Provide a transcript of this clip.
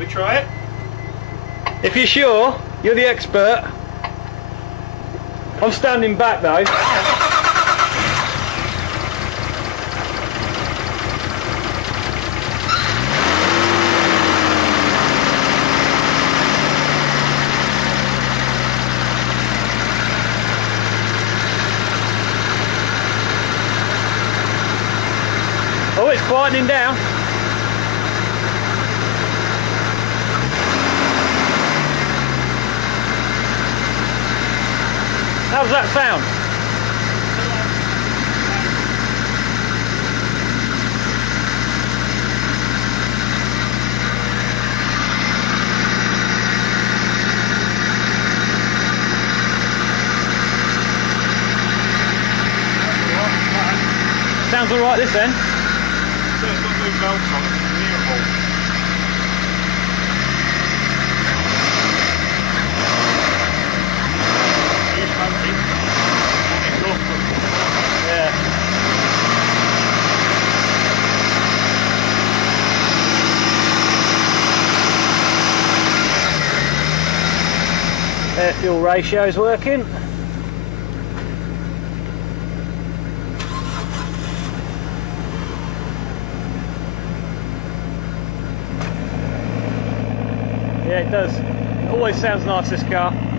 we try it? If you're sure, you're the expert. I'm standing back though. Oh, it's quietening down. How does that sound? Sounds alright this end. Yeah, it's got new belts on it, it's near Yeah. Air fuel ratio is working. Yeah, it does. It always sounds nice, this car.